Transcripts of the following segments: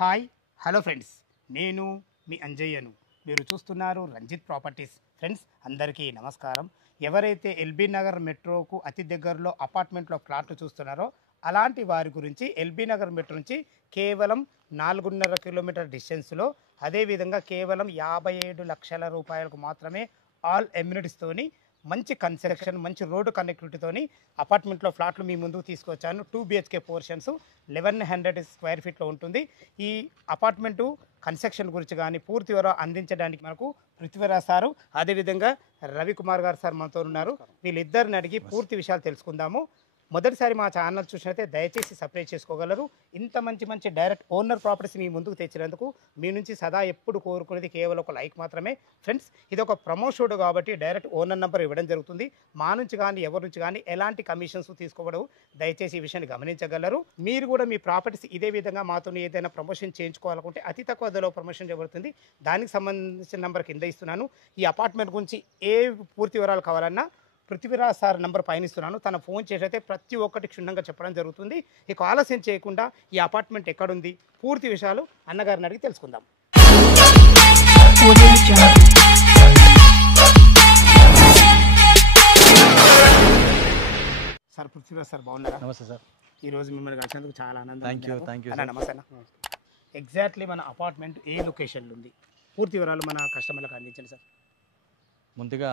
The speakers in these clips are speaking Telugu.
హాయ్ హలో ఫ్రెండ్స్, నేను మీ అంజయ్యను. మీరు చూస్తున్నారు రంజిత్ ప్రాపర్టీస్. ఫ్రెండ్స్ అందరికీ నమస్కారం. ఎవరైతే ఎల్బీ నగర్ మెట్రోకు అతి దగ్గరలో అపార్ట్మెంట్లో ఫ్లాట్లు చూస్తున్నారో అలాంటి వారి గురించి ఎల్బీ నగర్ మెట్రో నుంచి కేవలం 4.5 కిలోమీటర్ డిస్టెన్స్లో, అదేవిధంగా కేవలం 57 లక్షల రూపాయలకు మాత్రమే ఆల్ ఎమ్యూనిటీస్తోని మంచి కన్స్ట్రక్షన్, మంచి రోడ్డు కనెక్టివిటీతోని అపార్ట్మెంట్లో ఫ్లాట్లు మీ ముందుకు తీసుకొచ్చాను. 2 BHK పోర్షన్స్ 1100 స్క్వేర్ ఫీట్లో ఉంటుంది. ఈ అపార్ట్మెంటు కన్స్ట్రక్షన్ గురించి కానీ పూర్తి వివరాలు అందించడానికి మనకు పృథ్వీరాజ్ సారు, అదేవిధంగా రవికుమార్ గారు సార్ మనతో ఉన్నారు. వీళ్ళిద్దరిని అడిగి పూర్తి విషయాలు తెలుసుకుందాము. మొదటిసారి మా ఛానల్ చూసినట్లయితే దయచేసి సబ్స్క్రైబ్ చేసుకోగలరు. ఇంత మంచి డైరెక్ట్ ఓనర్ ప్రాపర్టీస్ మీ ముందుకు తెచ్చినందుకు మీ నుంచి సదా ఎప్పుడు కోరుకునేది కేవలం ఒక లైక్ మాత్రమే. ఫ్రెండ్స్, ఇది ఒక ప్రమోషన్ కాబట్టి డైరెక్ట్ ఓనర్ నెంబర్ ఇవ్వడం జరుగుతుంది. మా నుంచి కానీ ఎవరి నుంచి కానీ ఎలాంటి కమిషన్స్ తీసుకోవడం, దయచేసి ఈ విషయాన్ని గమనించగలరు. మీరు కూడా మీ ప్రాపర్టీస్ ఇదే విధంగా మాతో ఏదైనా ప్రమోషన్ చేయించుకోవాలనుకుంటే అతి తక్కువ ధరలో ప్రమోషన్ చేయబడుతుంది. దానికి సంబంధించిన నెంబర్ కింద ఇస్తున్నాను. ఈ అపార్ట్మెంట్ గురించి ఏ పూర్తి వివరాలు కావాలన్నా పృథ్వీరాజ్ సార్ నెంబర్ పైన ఇస్తున్నాను. తన ఫోన్ చేసైతే ప్రతి ఒక్కటి క్షుణ్ణంగా చెప్పడం జరుగుతుంది. ఇక ఆలస్యం చేయకుండా ఈ అపార్ట్మెంట్ ఎక్కడుంది, పూర్తి విషయాలు అన్నగారిని అడిగి తెలుసుకుందాం. సార్ పృథ్వీరాజ్ సార్ బాగున్నారా? నమస్తే సార్. ఈరోజు మిమ్మల్ని కలిసినందుకు చాలా ఆనందం. థ్యాంక్ యూ అన్న నమస్తే అన్న. ఎగ్జాక్ట్లీ మన అపార్ట్మెంట్ ఏ లొకేషన్లో ఉంది, పూర్తి వివరాలు మన కస్టమర్లకు అందించండి సార్. ముందుగా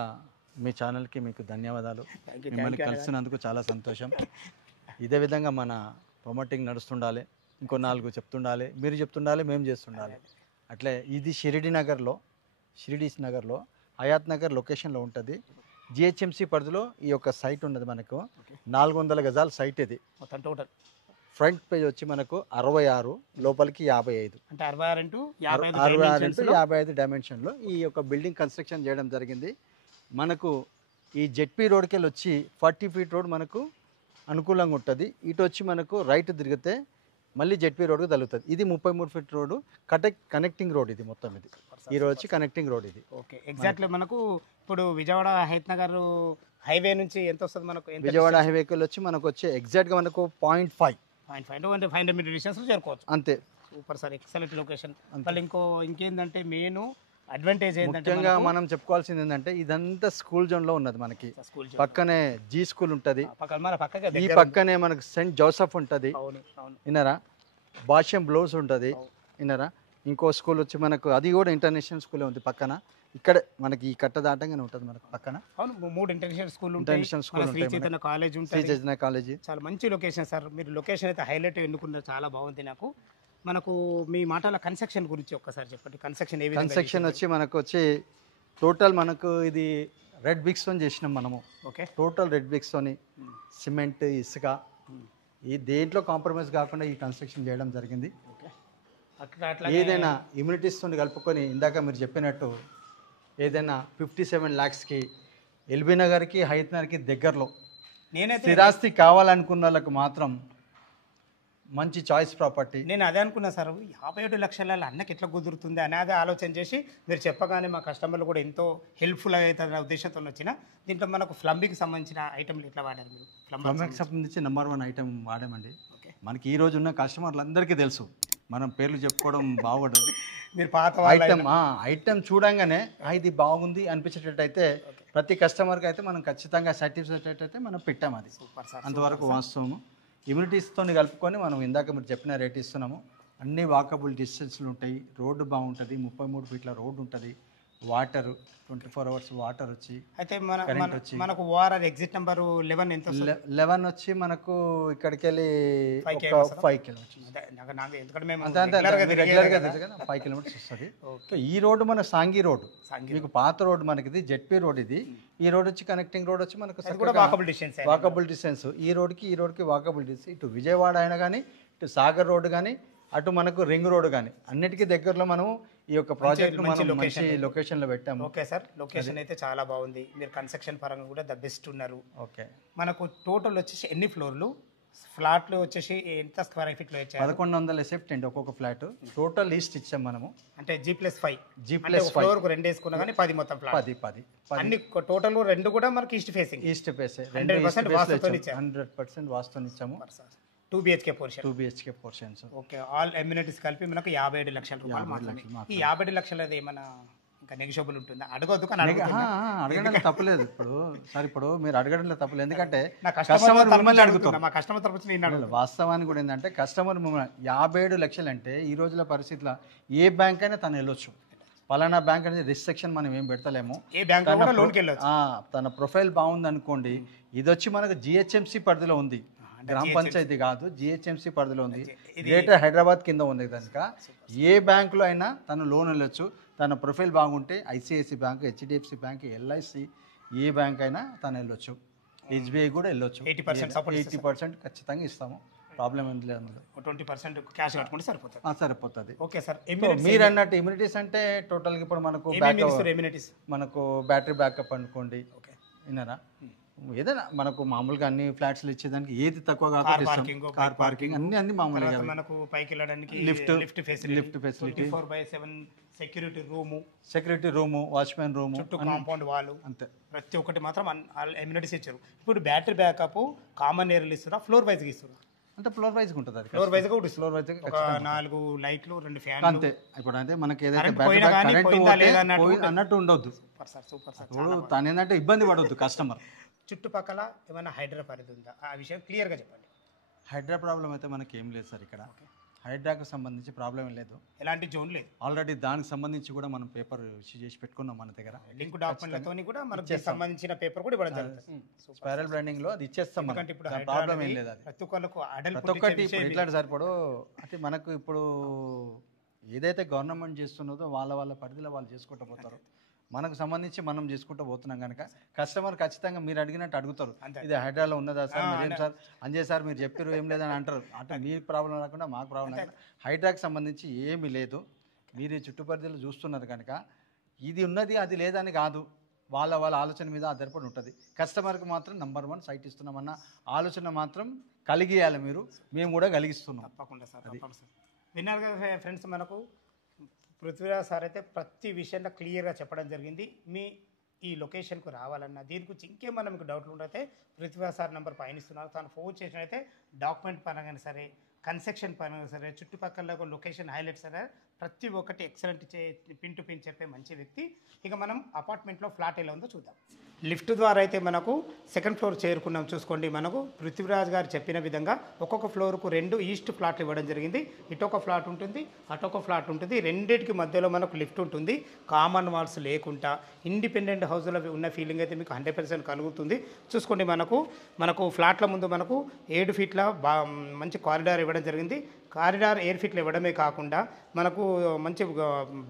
మీ ఛానల్కి మీకు ధన్యవాదాలు. మిమ్మల్ని కలిసినందుకు చాలా సంతోషం. ఇదే విధంగా మన ప్రమోటింగ్ నడుస్తుండాలి, ఇంకో 4 చెప్తుండాలి, మీరు చెప్తుండాలి, మేము చేస్తుండాలి. అట్లే ఇది షిరిడీస్ నగర్లో హయాత్ నగర్ లొకేషన్లో ఉంటుంది. జిహెచ్ఎంసీ పరిధిలో ఈ యొక్క సైట్ ఉన్నది. మనకు 400 గజాల సైట్. ఇది మొత్తం టోటల్ ఫ్రంట్ పేజ్ వచ్చి మనకు 66, లోపలికి 55, అంటే 66 ఇంటూ 55 డైమెన్షన్లో ఈ యొక్క బిల్డింగ్ కన్స్ట్రక్షన్ చేయడం జరిగింది. మనకు ఈ జెడ్పీ రోడ్కి వెళ్ళి వచ్చి 40 ఫీట్ రోడ్ మనకు అనుకూలంగా ఉంటుంది. ఇటు వచ్చి మనకు రైట్ తిరిగితే మళ్ళీ జెడ్పీ రోడ్కు తగులుతుంది. ఇది 33 ఫీట్ రోడ్డు, కనెక్టింగ్ రోడ్. ఇది మొత్తం ఇది ఈ రోజు వచ్చి కనెక్టింగ్ రోడ్ ఇది. ఓకే, ఎగ్జాక్ట్లీ మనకు ఇప్పుడు విజయవాడ హయత్ నగర్ హైవే నుంచి ఎంత వస్తుంది మనకు? విజయవాడ హైవేకి వచ్చి మనకు వచ్చే ఎగ్జాక్ట్గా మనకు 0.5 అంటే 500 మీటర్ డిస్టెన్స్ చేరుకోవచ్చు. అంతే. Super sir, excellent location. మళ్ళీ ఇంకేందంటే మెయిన్ అడ్వాంటేజ్ ఏంటంటే ముఖ్యంగా మనం చెప్పుకోవాల్సింది ఏంటంటే ఇదంతా స్కూల్ జోన్లో ఉన్నది. మనకి పక్కనే జీ స్కూల్ ఉంటుంది, ఈ పక్కనే మనకు సెయింట్ జోసెఫ్ ఉంటుంది, విన్నారా, భాష్యం బ్లౌజ్ ఉంటుంది, విన్నారా. ఇంకో స్కూల్ వచ్చి మనకు అది కూడా ఇంటర్నేషనల్ స్కూలే ఉంది పక్కన. ఇక్కడ మనకి ఈ కట్ట దాటంగానే ఉంటుంది మనకు పక్కన. 3 international school Sri Chaitanya college. చాలా మంచి లొకేషన్ సార్. మీరు లొకేషన్ అయితే హైలైట్ ఎన్నుకున్నారు, చాలా బాగుంది. నాకు మనకు మీ మాటల కన్స్ట్రక్షన్ గురించి ఒక్కసారి చెప్పండి. కన్స్ట్రక్షన్ వచ్చి మనకు వచ్చి టోటల్ మనకు ఇది రెడ్ బ్రిక్స్తో చేసినాం మనము. ఓకే, టోటల్ రెడ్ బ్రిక్స్తో సిమెంట్, ఇసుక, ఈ దేంట్లో కాంప్రమైజ్ కాకుండా ఈ కన్స్ట్రక్షన్ చేయడం జరిగింది. ఏదైనా ఇమ్యూనిటీస్తో కలుపుకొని ఇందాక మీరు చెప్పినట్టు ఏదైనా 57 lakhsకి ఎల్బీ నగర్కి హయత్ నగర్కి దగ్గరలో స్థిరాస్తి కావాలనుకున్న వాళ్ళకు మాత్రం మంచి చాయిస్ ప్రాపర్టీ. నేను అదే అనుకున్నా సార్, 57 లక్షల అన్నకి ఎట్లా కుదురుతుంది అనేది ఆలోచన చేసి మీరు చెప్పగానే మా కస్టమర్లు కూడా ఎంతో హెల్ప్ఫుల్ అవుతుందనే ఉద్దేశంతో వచ్చిన. దీంట్లో మనకు ప్లంబింగ్కి సంబంధించిన ఐటమ్లు ఎట్లా వాడారు మీరు? ప్లంబింగ్కి సంబంధించి నెంబర్ 1 ఐటమ్ వాడామండి. మనకి ఈ రోజు ఉన్న కస్టమర్లు అందరికీ తెలుసు, మనం పేర్లు చెప్పుకోవడం బాగుండదు. మీరు పాత ఐటమ్ చూడంగానే ఇది బాగుంది అనిపించేటట్టు అయితే ప్రతి కస్టమర్కి అయితే మనం ఖచ్చితంగా సర్టిఫికేట్ అయితే మనం పెట్టాము. అది అంతవరకు వాస్తవము. ఇమ్యూనిటీస్తో కలుపుకొని మనం ఇందాక మీరు చెప్పిన రేట్ ఇస్తున్నాము. అన్ని వాకబుల్ డిస్టెన్స్లు ఉంటాయి, రోడ్డు బాగుంటుంది, 33 ఫీట్ల రోడ్డు ఉంటుంది, వాటర్ 24 hours వాటర్ వచ్చి. అయితే మనకు ఓఆర్ఆర్ ఎగ్జిట్ నెంబర్ 11 ఎంత? 11 వచ్చి మనకు ఇక్కడికి వెళ్ళి 5 కిలోమీటర్స్. 5 కిలోమీటర్స్ వస్తుంది. ఈ రోడ్డు మన సాంఘీ రోడ్, మీకు పాత రోడ్, మనకి జెడ్పీ రోడ్. ఇది ఈ రోడ్ వచ్చి కనెక్టింగ్ రోడ్ వచ్చి మనకు వాకబుల్ డిస్టెన్స్. ఈ రోడ్కి వాకబుల్ డిస్టెన్స్. ఇటు విజయవాడ అయినా కానీ, ఇటు సాగర్ రోడ్ కానీ, అటు మనకు రింగ్ రోడ్ కానీ అన్నిటికీ దగ్గరలో మనం ఈ యొక్క ప్రాజెక్ట్ మంచి లొకేషన్లో పెట్టాము. ఓకే సార్, లొకేషన్ అయితే చాలా బాగుంది. మీరు కన్స్ట్రక్షన్ పరంగా కూడా ద బెస్ట్ ఉన్నారు. ఓకే, మనకు టోటల్ వచ్చేసి ఎన్ని ఫ్లోర్లు? ఫ్లాట్లు వచ్చేసి ఎంత స్క్వేర్ ఫీట్లో వచ్చాయి? 1100 సెఫ్ట్ అండి ఒక్కొక్క ఫ్లాట్. టోటల్ లీస్ట్ ఇచ్చాం మనము. అంటే G+5 ఫ్లోర్ 2 వేసుకున్నా కానీ 10 మొత్తం ఫ్లాట్. 10 అన్ని టోటల్ 2 కూడా మనకి ఈస్ట్ ఫేసింగ్. 100% వాస్తుని ఇచ్చాము. 2 BHK portion. 2 BHK portions. Okay, all amenities కలిపి మనకు 57 లక్షల రూపాయలు మాత్రమే. ఈ 57 లక్షలది ఏమైనా ఇంకా నెగిషియబుల్ ఉంటుందా? అడగొద్దు కానీ అడగడానికి తప్పలేదు. ఇప్పుడు మీరు అడగడంలో తప్పలేదు, ఎందుకంటే నా కస్టమర్ మిమ్మల్ని అడుగుతున్నా, మా కస్టమర్ తరపు నుంచి నేను అడుగుతున్నా. వాస్తవానికి కూడా ఏంటంటే కస్టమర్ 57 లక్షలు అంటే ఈ రోజుల పరిస్థితిలో ఏ బ్యాంక్ అయినా తను వెళ్ళొచ్చు. పలానా బ్యాంక్ అనేది రిస్ట్రిక్షన్ మనం ఏం పెడతలేము. ఏ బ్యాంక్ కూడా లోన్కి వెళ్ళొచ్చు. తన ప్రొఫైల్ బాగుంది అనుకోండి, ఇది వచ్చి మనకు జిహెచ్ఎంసీ పరిధిలో ఉంది, గ్రామ పంచాయతీ కాదు, జిహెచ్ఎంసీ పరిధిలో ఉంది, గ్రేటర్ హైదరాబాద్ కింద ఉంది కనుక ఏ బ్యాంకులో అయినా తను లోన్ వెళ్ళొచ్చు. తన ప్రొఫైల్ బాగుంటే ఐసిఐసి బ్యాంక్, హెచ్డిఎఫ్సి బ్యాంక్, ఎల్ఐసి ఏ బ్యాంక్ అయినా తను వెళ్ళొచ్చు. ఎస్బీఐ కూడా వెళ్ళొచ్చు. 80% ఖచ్చితంగా ఇస్తాము, ప్రాబ్లం ఏం లేదు. అందులో 20% క్యాష్ కట్టుకుంటే సరిపోతుంది. ఓకే సార్, మీరు అన్నట్టు ఇమ్యూనిటీస్ అంటే టోటల్గా ఇప్పుడు మనకు బ్యాటరీ బ్యాకప్ అనుకోండి, విన్నారా, ఏదైనా మనకు మామూలుగా అన్ని ఫ్లాట్స్ ఇచ్చేదానికి ఏది తక్కువ కాకుండా కార్ పార్కింగ్ అన్ని మామూలుగా మనకు పైకి వెళ్ళడానికి lift facility, 24/7 security room, watchman room, చుట్టూ కాంపౌండ్ వాళ్ళు, అంతే ప్రతి ఒక్కటి మాత్రం ఎమ్యూనిటీస్ ఇచ్చారు. ఇప్పుడు బ్యాటరీ బ్యాకప్ కామన్ ఏరియాలు ఇస్తున్నా, ఫ్లోర్ వైజ్ ఇస్తున్నా? అంటే ఫ్లోర్ వైజ్ ఉంటుంది, అది ఫ్లోర్ వైజ్ కూడా ఫ్లోర్ వైజ్ 4 లైట్లు 2 ఫ్యాన్లు అంతే. ఇప్పుడు అంటే మనకి ఏదైతే అన్నట్టు ఉండొద్దు. Super sir. ఇప్పుడు తను ఏంటంటే ఇబ్బంది పడవద్దు కస్టమర్. చుట్టుపక్కల ఏమైనా హైడ్రా పరిధి ఉందా? ఆ విషయం క్లియర్గా చెప్పండి. హైడ్రా ప్రాబ్లం అయితే మనకి ఏం లేదు సార్. ఇక్కడ హైడ్రాకు సంబంధించి ప్రాబ్లం ఏం లేదు, ఎలాంటి జోన్ లేదు. ఆల్రెడీ దానికి సంబంధించి కూడా మనం పేపర్ ఇష్యూ చేసి పెట్టుకున్నాం మన దగ్గర. లింక్ డాక్యుమెంట్లతో కూడా మనకి సంబంధించిన పేపర్ కూడా ఇవ్వడం జరుగుతుంది. స్పైరల్ బ్రాండింగ్ లో అది ఇచ్చేస్తాం. ఎందుకంటే ఇప్పుడు ప్రాబ్లం ఏం లేదు. అది ప్రతి ఒక్కటి ఎట్లాంటి సరిపడు అంటే మనకు ఇప్పుడు ఏదైతే గవర్నమెంట్ చేస్తున్నదో వాళ్ళ పరిధిలో వాళ్ళు చేసుకుంటూ పోతారు. మనకు సంబంధించి మనం చేసుకుంటూ పోతున్నాం కనుక కస్టమర్ ఖచ్చితంగా మీరు అడిగినట్టు అడుగుతారు, ఇది హైడ్రాలో ఉన్నదా సార్, మీరేం సార్ అంజయ్ సార్ మీరు చెప్పారు ఏం లేదని అంటారు. అంటే మీకు ప్రాబ్లం రాకుండా మాకు ప్రాబ్లం రాకుండా హైడ్రాకి సంబంధించి ఏమీ లేదు. మీరు ఈ చుట్టుపరిధిలో చూస్తున్నారు కనుక ఇది ఉన్నది అది లేదని కాదు, వాళ్ళ ఆలోచన మీద ఆధారపడి ఉంటుంది. కస్టమర్కి మాత్రం నంబర్ 1 సైట్ ఇస్తున్నామన్న ఆలోచన మాత్రం కలిగియాలి మీరు, మేము కూడా కలిగిస్తున్నాం. తప్పకుండా సార్, తప్పకుండా సార్. విన్నారు కదా ఫ్రెండ్స్, మనకు పృథ్వీరాజ్ సార్ అయితే ప్రతి విషయంలో క్లియర్గా చెప్పడం జరిగింది. మీ ఈ లొకేషన్కు రావాలన్నా దీని గురించి ఇంకేమన్నా మీకు డౌట్లు ఉంటే పృథ్వీరాజ్ సార్ నెంబర్ పైన ఇస్తున్నారు. తను ఫోన్ చేసినైతే డాక్యుమెంట్ పరంగా సరే, కన్స్ట్రక్షన్ పరంగా సరే, చుట్టుపక్కల లొకేషన్ హైలైట్స్ సరే ప్రతి ఒక్కటి ఎక్సలెంట్ పిన్ టు పిన్ చెప్పే మంచి వ్యక్తి. ఇక మనం అపార్ట్మెంట్లో ఫ్లాట్ ఎలా ఉందో చూద్దాం. లిఫ్ట్ ద్వారా అయితే మనకు సెకండ్ ఫ్లోర్ చేరుకున్నాం. చూసుకోండి, మనకు పృథ్వీరాజ్ గారు చెప్పిన విధంగా ఒక్కొక్క ఫ్లోర్కు 2 ఈస్ట్ ఫ్లాట్లు ఇవ్వడం జరిగింది. ఇటొక ఫ్లాట్ ఉంటుంది, అటొక ఫ్లాట్ ఉంటుంది. రెండింటికి మధ్యలో మనకు లిఫ్ట్ ఉంటుంది. కామన్ వాల్స్ లేకుండా ఇండిపెండెంట్ హౌస్లో ఉన్న ఫీలింగ్ అయితే మీకు 100% కలుగుతుంది. చూసుకోండి, మనకు ఫ్లాట్ల ముందు మనకు 7 ఫీట్ల మంచి కారిడార్ ఇవ్వడం జరిగింది. కారిడార్ 8 ఫీట్లు ఇవ్వడమే కాకుండా మనకు మంచి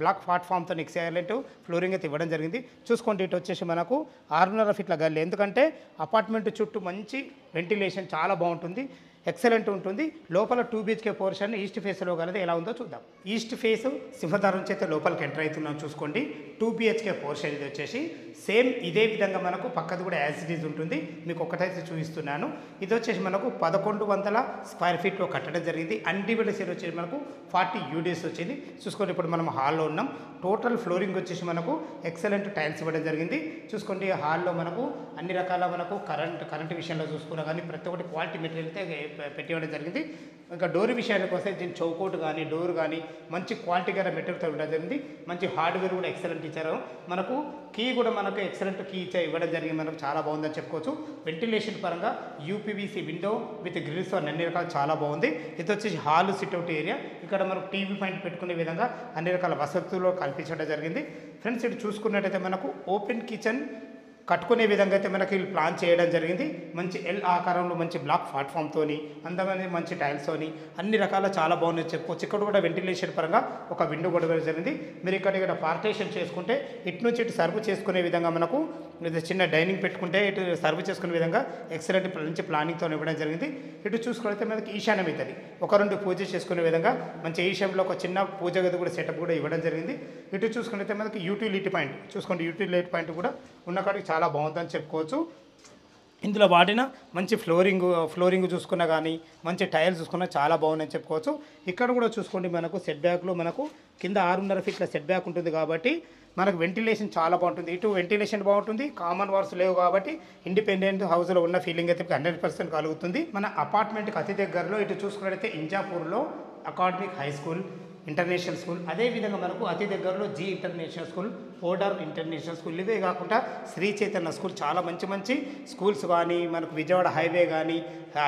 బ్లాక్ ప్లాట్ఫామ్తో ఎక్సలెంట్ ఫ్లోరింగ్ అయితే ఇవ్వడం జరిగింది. చూసుకోండి, ఇటు వచ్చేసి మనకు 6.5 ఫీట్ల గల్లీ. ఎందుకంటే అపార్ట్మెంట్ చుట్టూ మంచి వెంటిలేషన్ చాలా బాగుంటుంది, ఎక్సలెంట్ ఉంటుంది. లోపల 2 బిహెచ్కే పోర్షన్ ఈస్ట్ ఫేస్లో కలది ఎలా ఉందో చూద్దాం. ఈస్ట్ ఫేస్ సింహద్వారం నుంచి అయితే లోపలికి ఎంటర్ అవుతున్నాం. చూసుకోండి, 2 బిహెచ్కే పోర్షన్ ఇది వచ్చేసి సేమ్ ఇదే విధంగా మనకు పక్కది కూడా యాజ్ ఇట్ ఈజ్ ఉంటుంది. మీకు ఒకటైతే చూపిస్తున్నాను. ఇది వచ్చేసి మనకు 1100 స్క్వేర్ ఫీట్లో కట్టడం జరిగింది. అన్డివైడెడ్ షేర్ వచ్చేసి మనకు 40 యూడిఎస్ వచ్చింది. చూసుకోండి, ఇప్పుడు మనం హాల్లో ఉన్నాం. టోటల్ ఫ్లోరింగ్ వచ్చేసి మనకు ఎక్సలెంట్ టైల్స్ ఇవ్వడం జరిగింది. చూసుకోండి, హాల్లో మనకు అన్ని రకాల మనకు కరెంట్ విషయంలో చూసుకున్నా కానీ ప్రతి ఒక్కటి క్వాలిటీ మెటీరియల్ అయితే పెట్టి ఇవ్వడం జరిగింది. ఇంకా డోర్ విషయానికి వస్తే దీని చౌకోట్ కానీ డోర్ కానీ మంచి క్వాలిటీ గల మెటీరియల్తో ఇవ్వడం జరిగింది. మంచి హార్డ్వేర్ కూడా ఎక్సలెంట్ ఇచ్చారు. మనకు కీ కూడా మనకు ఎక్సలెంట్ కీ ఇవ్వడం జరిగింది. మనకు చాలా బాగుందని చెప్పుకోవచ్చు. వెంటిలేషన్ పరంగా యూపీవీసీ విండో విత్ గ్రిల్స్ అన్ని రకాలు చాలా బాగుంది. ఇది వచ్చేసి హాల్ సిట్అవుట్ ఏరియా. ఇక్కడ మనకు టీవీ పాయింట్ పెట్టుకునే విధంగా అన్ని రకాల వసతులు కల్పించడం జరిగింది. ఫ్రెండ్స్, ఇటు చూసుకున్నట్టయితే మనకు ఓపెన్ కిచెన్ కట్టుకునే విధంగా అయితే మనకి ప్లాన్ చేయడం జరిగింది. మంచి ఎల్ ఆకారంలో మంచి బ్లాక్ ప్లాట్ఫామ్తో అందమైన మంచి టైల్స్తోని అన్ని రకాల చాలా బాగున్నాయి చెప్పుకోవచ్చు. ఇక్కడ కూడా వెంటిలేషన్ పరంగా ఒక విండో కూడా జరిగింది. మీరు ఇక్కడ పార్టీషన్ చేసుకుంటే ఇటు నుంచి ఇటు సర్వ్ చేసుకునే విధంగా మనకు చిన్న డైనింగ్ పెట్టుకుంటే ఇటు సర్వ్ చేసుకునే విధంగా ఎక్సలెంట్ మంచి ప్లానింగ్తో ఇవ్వడం జరిగింది. ఇటు చూసుకుంటే మనకి ఈశాన్యం అవుతుంది. 1-2 పూజ చేసుకునే విధంగా మంచి ఈశాన్యంలో ఒక చిన్న పూజ గది కూడా సెటప్ కూడా ఇవ్వడం జరిగింది. ఇటు చూసుకుంటే మనకి యూటిలిటీ పాయింట్ చూసుకోండి, యూటిలిటీ పాయింట్ కూడా ఉన్న కాడికి చాలా బాగుందని చెప్పుకోవచ్చు. ఇందులో వాడిన మంచి ఫ్లోరింగ్ చూసుకున్నా కానీ మంచి టైల్స్ చూసుకున్నా చాలా బాగుందని చెప్పుకోవచ్చు. ఇక్కడ కూడా చూసుకోండి, మనకు సెట్ బ్యాక్లో మనకు కింద 6.5 ఫీట్ల సెట్ బ్యాక్ ఉంటుంది కాబట్టి మనకు వెంటిలేషన్ చాలా బాగుంటుంది. ఇటు వెంటిలేషన్ బాగుంటుంది, కామన్ వార్స్ లేవు కాబట్టి ఇండిపెండెంట్ హౌస్లో ఉన్న ఫీలింగ్ అయితే 100% కలుగుతుంది. మన అపార్ట్మెంట్కి అతి దగ్గరలో ఇటు చూసుకున్నట్లయితే ఇంజాపూర్లో academic high school, international school, అదేవిధంగా మనకు అతి దగ్గరలో Zee international school, Podar international school, ఇవే కాకుండా శ్రీ చైతన్య స్కూల్, చాలా మంచి స్కూల్స్ కానీ మనకు విజయవాడ హైవే కానీ,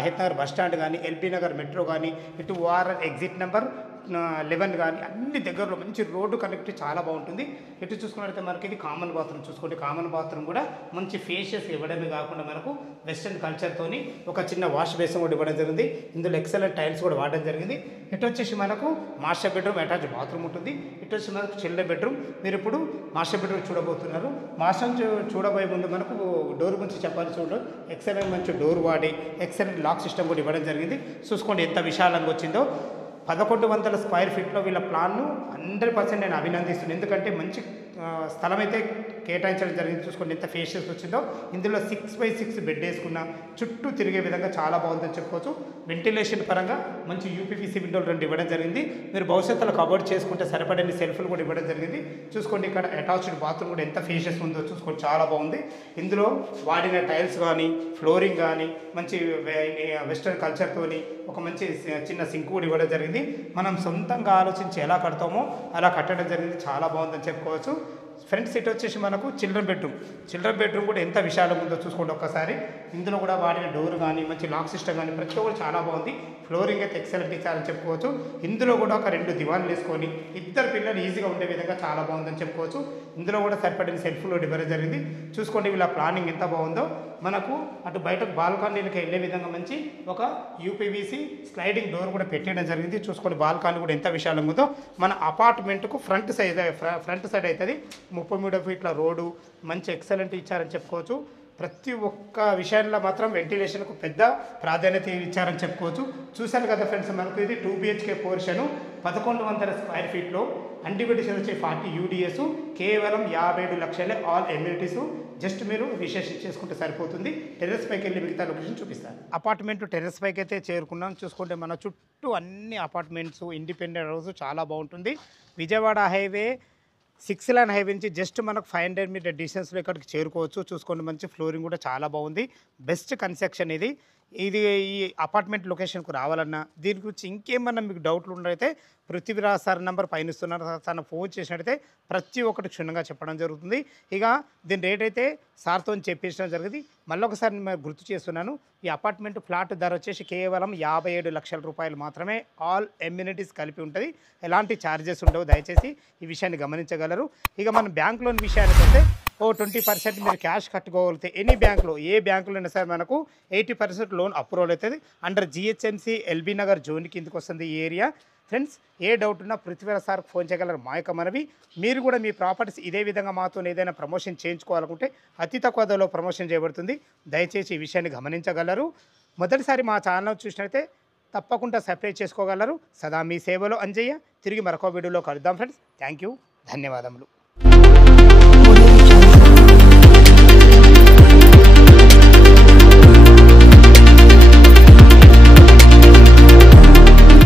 హయత్ నగర్ బస్ స్టాండ్ కానీ, ఎల్బీ నగర్ మెట్రో కానీ, ఇటు ఓఆర్ఆర్ ఎగ్జిట్ నెంబర్ 11 కానీ అన్ని దగ్గరలో మంచి రోడ్డు కనెక్టివిటీ చాలా బాగుంటుంది. ఇటు చూసుకున్నట్లయితే మనకి ఇది కామన్ బాత్రూమ్ చూసుకోండి. కామన్ బాత్రూమ్ కూడా మంచి ఫేషియస్ ఇవ్వడమే కాకుండా మనకు వెస్టర్న్ కల్చర్తోని ఒక చిన్న వాష్ బేసిన్ కూడా ఇవ్వడం జరిగింది. ఇందులో ఎక్సలెంట్ టైల్స్ కూడా వాడడం జరిగింది. ఇటు వచ్చేసి మనకు మాస్టర్ బెడ్రూమ్, అటాచ్ బాత్రూమ్ ఉంటుంది. ఇటు వచ్చి మనకు చిల్డ్రన్ బెడ్రూమ్. మీరు ఇప్పుడు మాస్టర్ బెడ్రూమ్ చూడబోతున్నారు. మాస్టర్ చూడబోయే ముందు మనకు డోర్ గురించి చెప్పాలి. చూడండి, ఎక్సలెంట్ మంచి డోర్ వాడి ఎక్సలెంట్ లాక్ సిస్టమ్ కూడా ఇవ్వడం జరిగింది. చూసుకోండి ఎంత విశాలంగా వచ్చిందో. 1100 స్క్వేర్ ఫీట్లో వీళ్ళ ప్లాన్ను 100% నేను అభినందిస్తున్నాను. ఎందుకంటే మంచి స్థలం అయితే కేటాయించడం జరిగింది. చూసుకోండి ఎంత ఫేషియస్ వచ్చిందో. ఇందులో 6x6 బెడ్ వేసుకున్న చుట్టూ తిరిగే విధంగా చాలా బాగుందని చెప్పుకోవచ్చు. వెంటిలేషన్ పరంగా మంచి యూపీవీసీ విండోలు 2 ఇవ్వడం జరిగింది. మీరు భవిష్యత్తులో కబోర్డ్ చేసుకుంటే సరిపడని సెల్ఫ్లు కూడా ఇవ్వడం జరిగింది. చూసుకోండి ఇక్కడ అటాచ్డ్ బాత్రూమ్ కూడా ఎంత ఫేషియస్ ఉందో చూసుకోండి, చాలా బాగుంది. ఇందులో వాడిన టైల్స్ కానీ, ఫ్లోరింగ్ కానీ మంచి వెస్టర్న్ కల్చర్తోని ఒక మంచి చిన్న సింక్ కూడా ఇవ్వడం జరిగింది. మనం సొంతంగా ఆలోచించి ఎలా కడతామో అలా కట్టడం జరిగింది. చాలా బాగుందని చెప్పుకోవచ్చు. ఫ్రంట్ సీట్ వచ్చేసి మనకు చిల్డ్రన్ బెడ్రూమ్ కూడా ఎంత విశాలంగా ఉందో చూసుకోండి ఒక్కసారి. ఇందులో కూడా వాడిన డోర్ కానీ మంచి లాక్ సిస్టమ్ కానీ ప్రతి ఒక్కటి చాలా బాగుంది. ఫ్లోరింగ్ అయితే ఎక్సలెంట్ ఇచ్చారని చెప్పుకోవచ్చు. ఇందులో కూడా ఒక 2 దివాన్లు వేసుకొని ఇద్దరు పిల్లలు ఈజీగా ఉండే విధంగా చాలా బాగుందని చెప్పుకోవచ్చు. ఇందులో కూడా సరిపడిన సెల్ఫ్లో ఇవ్వడం జరిగింది. చూసుకోండి వీళ్ళ ప్లానింగ్ ఎంత బాగుందో. మనకు అటు బయటకు బాల్కనీకి వెళ్ళే విధంగా మంచి ఒక యూపీవీసీ స్లైడింగ్ డోర్ కూడా పెట్టడం జరిగింది. చూసుకోండి బాల్కనీ కూడా ఎంత విశాలంగా ఉందో. మన అపార్ట్మెంట్కు ఫ్రంట్ సైడ్ అవుతుంది. 33 ఫీట్ల రోడ్డు మంచి ఎక్సలెంట్ ఇచ్చారని చెప్పుకోవచ్చు. ప్రతి ఒక్క విషయంలో మాత్రం వెంటిలేషన్కు పెద్ద ప్రాధాన్యత ఇచ్చారని చెప్పుకోవచ్చు. చూశాను కదా ఫ్రెండ్స్, మనకు ఇది 2 BHK పోర్షను 1100 స్క్వేర్ ఫీట్లో, అన్డివిడేషన్ వచ్చి 40 UDS, కేవలం 57 లక్షలే, ఆల్ ఎమ్యూనిటీస్. జస్ట్ మీరు రిజిస్ట్రేషన్ చేసుకుంటే సరిపోతుంది. టెర్రస్ పైకి వెళ్ళి మిగతా లొకేషన్ చూపిస్తాను. అపార్ట్మెంట్ టెర్రస్ పైకి అయితే చేరుకున్నాం. చూసుకుంటే మన చుట్టూ అన్ని అపార్ట్మెంట్స్, ఇండిపెండెంట్ హౌస్ చాలా బాగుంటుంది. విజయవాడ హైవే 6 లైన్ హైవే నుంచి జస్ట్ మనకు 500 మీటర్ డిస్టెన్స్లో ఇక్కడికి చేరుకోవచ్చు. చూసుకోండి మంచి ఫ్లోరింగ్ కూడా చాలా బాగుంది. బెస్ట్ కన్స్ట్రక్షన్ ఇది. ఈ అపార్ట్మెంట్ లొకేషన్కు రావాలన్నా దీని గురించి ఇంకేమన్నా మీకు డౌట్లు ఉన్నట్టయితే పృథ్వీరాజ్ సార్ నెంబర్ పైన ఇస్తున్నారు. తను ఫోన్ చేసినట్టయితే ప్రతి ఒక్కటి క్షుణ్ణంగా చెప్పడం జరుగుతుంది. ఇక దీని రేట్ అయితే సార్తో చెప్పించడం జరిగింది. మళ్ళీ ఒకసారి నేను గుర్తు చేస్తున్నాను, ఈ అపార్ట్మెంట్ ఫ్లాట్ ధర వచ్చేసి కేవలం 57 లక్షల రూపాయలు మాత్రమే, ఆల్ ఎమ్యూనిటీస్ కలిపి ఉంటుంది. ఎలాంటి ఛార్జెస్ ఉండవు. దయచేసి ఈ విషయాన్ని గమనించగలరు. ఇక మన బ్యాంక్ లోన్ విషయానికి వస్తే 20% మీరు క్యాష్ కట్టుకోగలిగితే ఎనీ బ్యాంకులో, ఏ బ్యాంకులో అయినా సరే మనకు 80% లోన్ అప్రూవల్ అవుతుంది. Under GHMC LB Nagar zone కిందకి వస్తుంది ఈ ఏరియా. ఫ్రెండ్స్, ఏ డౌట్ ఉన్నా పృథ్వీరాజ్ సార్కి ఫోన్ చేయగలరు. మా యొక్క మనవి, మీరు కూడా మీ ప్రాపర్టీస్ ఇదే విధంగా మాతో ఏదైనా ప్రమోషన్ చేయించుకోవాలనుకుంటే అతి తక్కువ ధరలో ప్రమోషన్ చేయబడుతుంది. దయచేసి ఈ విషయాన్ని గమనించగలరు. మొదటిసారి మా ఛానల్ చూసినట్లయితే తప్పకుండా సబ్స్క్రైబ్ చేసుకోగలరు. సదా మీ సేవలో అంజయ్య. తిరిగి మరొక వీడియోలో కలుద్దాం ఫ్రెండ్స్. థ్యాంక్ యూ, ధన్యవాదములు.